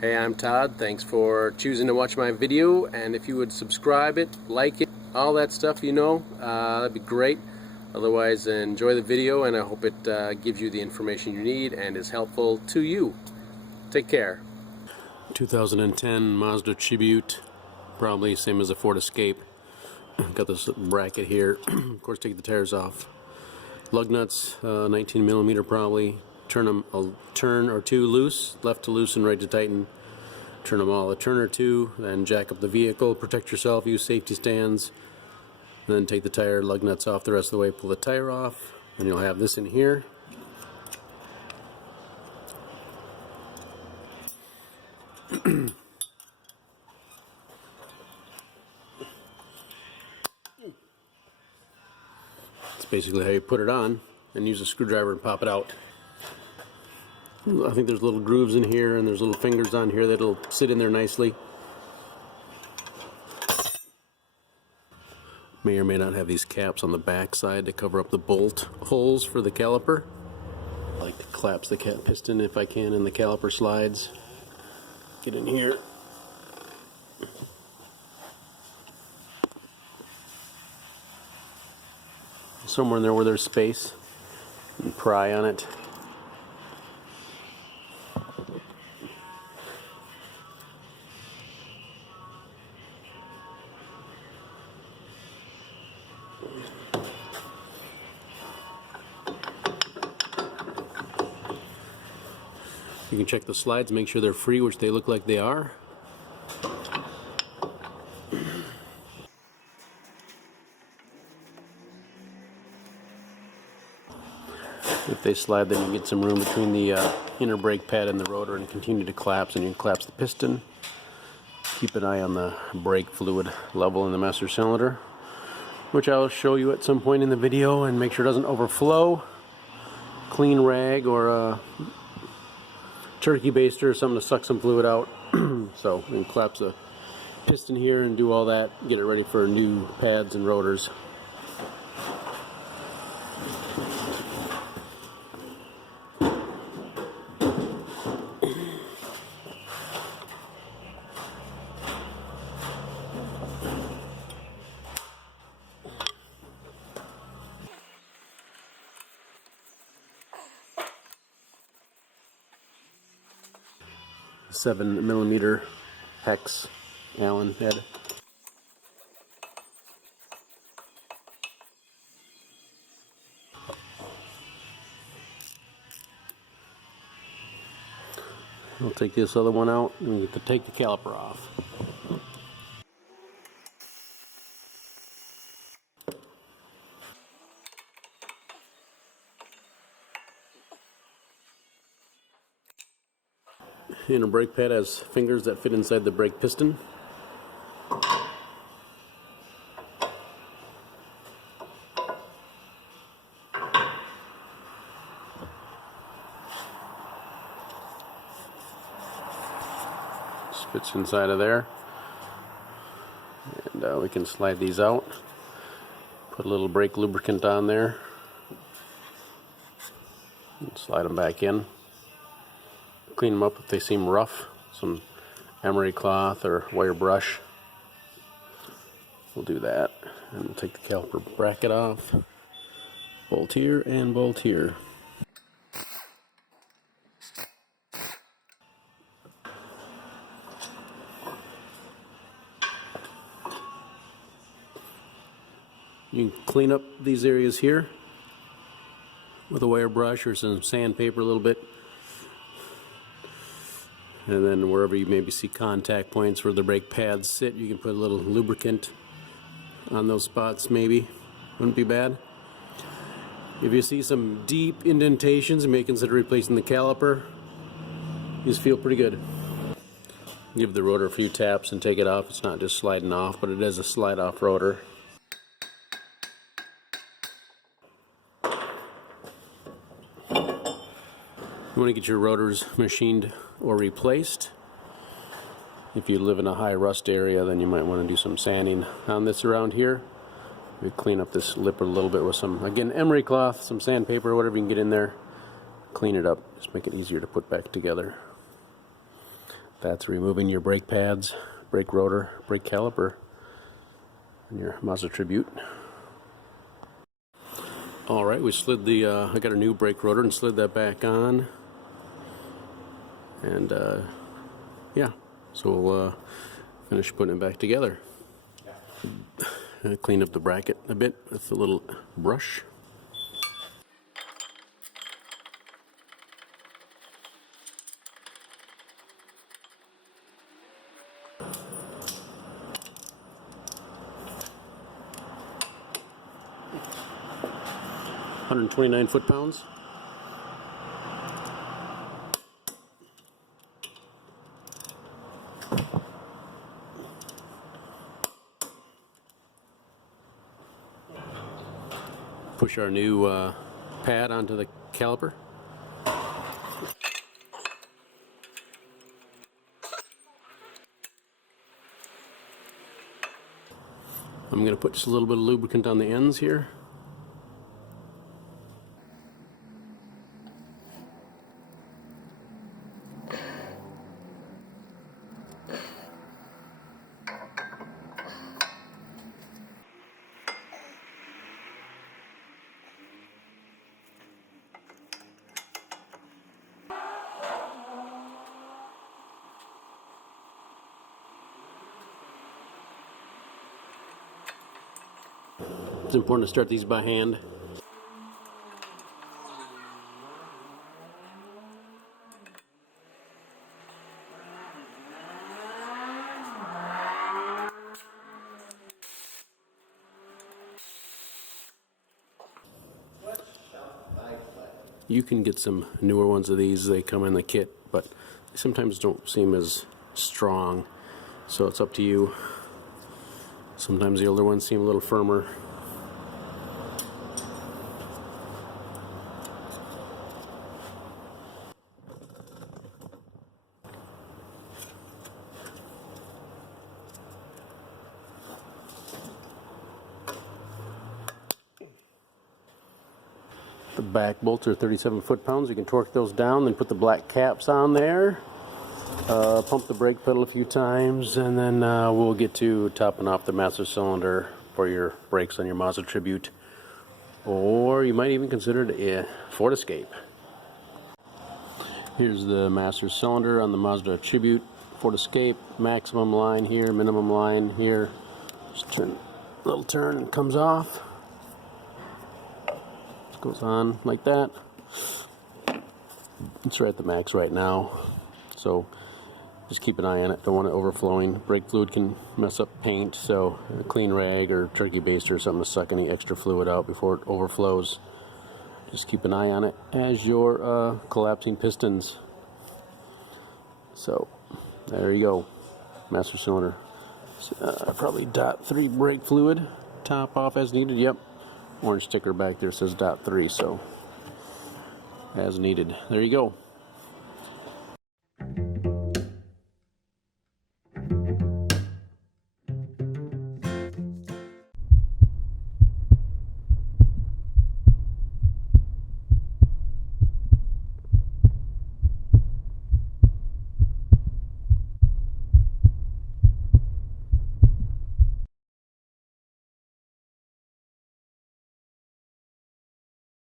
Hey, I'm Todd. Thanks for choosing to watch my video, and if you would subscribe it, like it, all that stuff, that'd be great. Otherwise, enjoy the video, and I hope it gives you the information you need and is helpful to you. Take care. 2010 Mazda Tribute, probably same as a Ford Escape. Got this bracket here. Of course, take the tires off. Lug nuts, 19mm probably. Turn them a turn or two loose, left to loosen, right to tighten. Turn them all a turn or two, then jack up the vehicle, protect yourself, use safety stands. Then take the tire, lug nuts off the rest of the way, pull the tire off, and you'll have this in here. It's basically how you put it on, and use a screwdriver and pop it out. I think there's little grooves in here, and there's little fingers on here that'll sit in there nicely. May or may not have these caps on the back side to cover up the bolt holes for the caliper. I like to collapse the piston if I can, and the caliper slides. Get in here. Somewhere in there where there's space, and pry on it. You can check the slides, make sure they're free, which they look like they are. If they slide, then you get some room between the inner brake pad and the rotor, and continue to collapse, and you can collapse the piston. Keep an eye on the brake fluid level in the master cylinder, which I'll show you at some point in the video, and make sure it doesn't overflow. Clean rag or a turkey baster or something to suck some fluid out. So we can collapse the piston here and do all that, get it ready for new pads and rotors. A 7mm hex Allen head. I'll take this other one out and get to take the caliper off. Inner brake pad has fingers that fit inside the brake piston. This fits inside of there. And we can slide these out. Put a little brake lubricant on there. And slide them back in. Clean them up if they seem rough. Some emery cloth or wire brush. We'll do that. And we'll take the caliper bracket off. Bolt here and bolt here. You can clean up these areas here with a wire brush or some sandpaper a little bit. And then wherever you maybe see contact points where the brake pads sit, you can put a little lubricant on those spots maybe. Wouldn't be bad. If you see some deep indentations, you may consider replacing the caliper. These feel pretty good. Give the rotor a few taps and take it off. It's not just sliding off, but it is a slide off rotor. You want to get your rotors machined or replaced. If you live in a high rust area, then you might want to do some sanding on this around here. We clean up this lip a little bit with some, again, emery cloth, some sandpaper, whatever you can get in there. Clean it up, just make it easier to put back together. That's removing your brake pads, brake rotor, brake caliper on your Mazda Tribute. Alright, we slid the, I got a new brake rotor and slid that back on. And yeah, so we'll finish putting it back together. Clean up the bracket a bit with a little brush. $129 foot-pounds. Push our new pad onto the caliper. I'm going to put just a little bit of lubricant on the ends here. It's important to start these by hand. You can get some newer ones of these, they come in the kit, but they sometimes don't seem as strong, so it's up to you. Sometimes the older ones seem a little firmer. The back bolts are 37 foot-pounds. You can torque those down, then put the black caps on there. Pump the brake pedal a few times, and then we'll get to topping off the master cylinder for your brakes on your Mazda Tribute. Or you might even consider it a Ford Escape. Here's the master cylinder on the Mazda Tribute. Ford Escape, maximum line here, minimum line here. Just turn, little turn, and comes off. Goes on like that. It's right at the max right now, so just keep an eye on it. Don't want it overflowing. Brake fluid can mess up paint, so a clean rag or turkey baster or something to suck any extra fluid out before it overflows. Just keep an eye on it as you're collapsing pistons. So there you go, master cylinder. Probably .3 brake fluid. Top off as needed. Yep. Orange sticker back there says .3, so as needed. There you go.